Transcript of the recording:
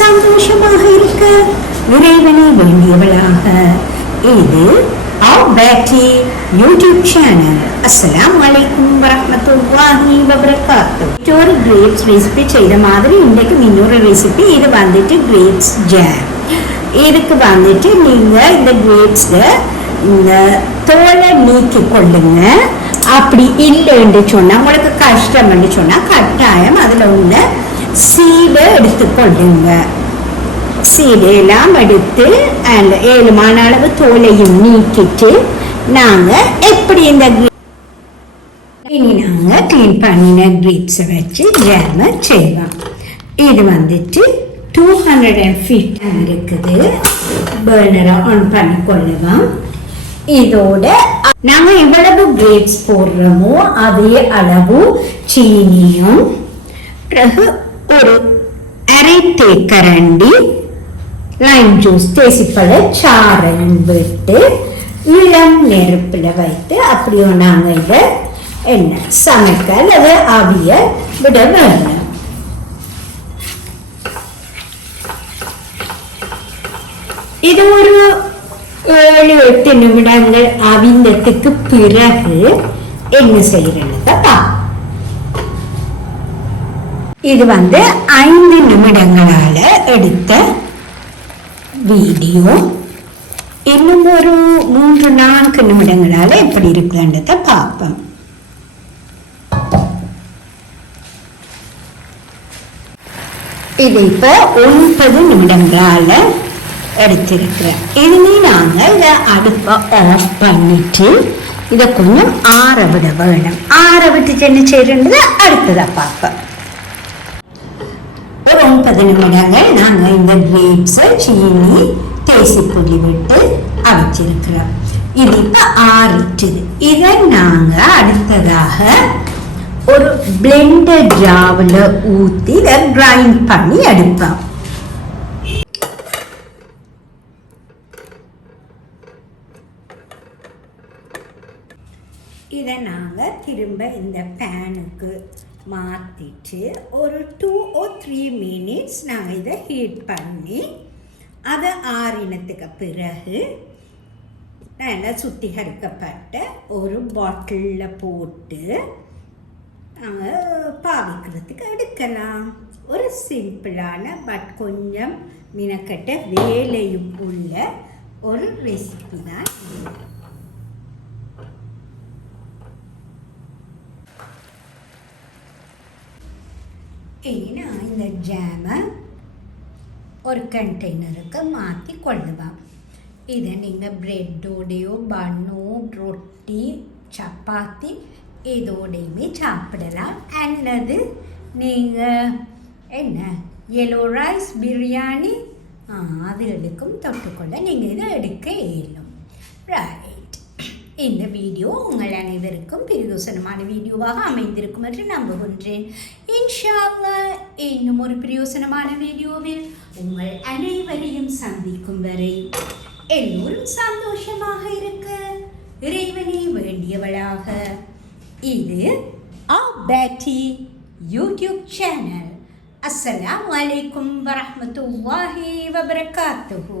சந்தோஷமாக இருக்க இறைவனை வேண்டியவளாக. இது our Betty YouTube channel. Assalamu alaikum warahmatullahi wabarakatuh. ஒரு கிரேப்ஸ் ரெசிபி செய்த மாதிரி இன்றைக்கு இன்னொரு ரெசிபி. இது வந்துட்டு கிரேப்ஸ் ஜாம். இதுக்கு வந்துட்டு நீங்கள் இந்த கிரேப்ஸில் இந்த தோலை நீக்கி கொள்ளுங்க. அப்படி இல்லைன்னு சொன்னால், உங்களுக்கு கஷ்டம்னு சொன்னால் கட்டாயம் அதில் உள்ள சீடை எடுத்துக்கொள்ளுங்க. சீடையெல்லாம் எடுத்து அந்த 7 மணி அளவு தோலையும் நீக்கிட்டு நாங்கள் எப்படி இந்த இனி நாங்கள் க்ளீன் பண்ணின கிரேப்ஸை வச்சு ஜாமை செய்வோம். இது வந்துட்டு 250 இருக்குது. பர்னரை ஆன் பண்ணி கொள்ளுவோம். இதோட நாங்கள் எவ்வளவு கிரேப்ஸ் போடுறோமோ அதே அளவு சீனியும், பிறகு ஒரு அரை தேக்கரண்டி லைம் ஜூஸ் தேசிப்பழ சாறையும் விட்டு இளம் நெருப்பில் வைத்து அப்படியோ நாங்கள் இதை என்ன சமைக்க அல்லது அவிய விட வேண்டும். இது ஒரு 7-8 நிமிடங்கள் அவிந்தத்துக்கு பிறகு என்ன செய்யறதுப்பா. இது 5 நிமிடங்களால எடுத்த வீடியோ. இன்னும் ஒரு 3-4 நிமிடங்களால எப்படி இருக்குன்றத பார்ப்போம். இது இப்ப 9 நிமிடங்களால எடுத்திருக்கிறேன். இனிமே நாங்கள் இதை அடுப்பை ஆஃப் பண்ணிட்டு இதை கொஞ்சம் ஆற விட வேணும். ஆற விட்டுட்டு என்ன செய்யறது அடுத்ததை பார்ப்போம். ஒரு 9 நிமிடங்கள் நாங்கள் இந்த கிரேப்ஸை சீனி தேசிப்புளி விட்டு அவிச்சிருக்கிறோம். இது இப்போ ஆறிட்டுது. இதை நாங்கள் அடுத்ததாக ஒரு பிளெண்டர் ஜாவில் ஊற்றி இதை கிரைண்ட் பண்ணி எடுப்போம். இதை நாங்கள் திரும்ப இந்த பேனுக்கு மாற்றிட்டு ஒரு 2 or 3 minutes நாங்கள் இதை ஹீட் பண்ணி அதை ஆறினத்துக்கு பிறகு நல்லா சுத்திகரிக்கப்பட்ட ஒரு பாட்டிலில் போட்டு நாங்கள் பாவிக்கிறதுக்கு எடுக்கலாம். ஒரு சிம்பிளான பட் கொஞ்சம் மினக்கட்ட வேலையும் உள்ள ஒரு ரெசிபி தான் இது. இனி நான் இந்த ஜாமை ஒரு கண்டெய்னருக்கு மாற்றி கொள்ளுவேன். இதை நீங்கள் ப்ரெட்டோடையோ பன்னோ ரொட்டி சப்பாத்தி இதோடையுமே சாப்பிடலாம். அல்லது நீங்கள் என்ன எல்லோ ரைஸ் பிரியாணி அதுகளுக்கும் தொட்டுக்கொள்ள நீங்கள் இதை எடுக்க இயலும். ரைட். இந்த வீடியோ உங்கள் அனைவருக்கும் பிரயோசனமான வீடியோவாக அமைந்திருக்கும் என்று நம்புகின்றேன். இன்ஷா அல்லாஹ் இன்னும் ஒரு பிரயோசனமான வீடியோவில் உங்கள் அனைவரையும் சந்திக்கும் வரை எல்லோரும் சந்தோஷமாக இருக்க இறைவனை வேண்டியவளாக. இது our Betty YouTube channel. Assalamu alaikum warahmatullahi wabarakatuh.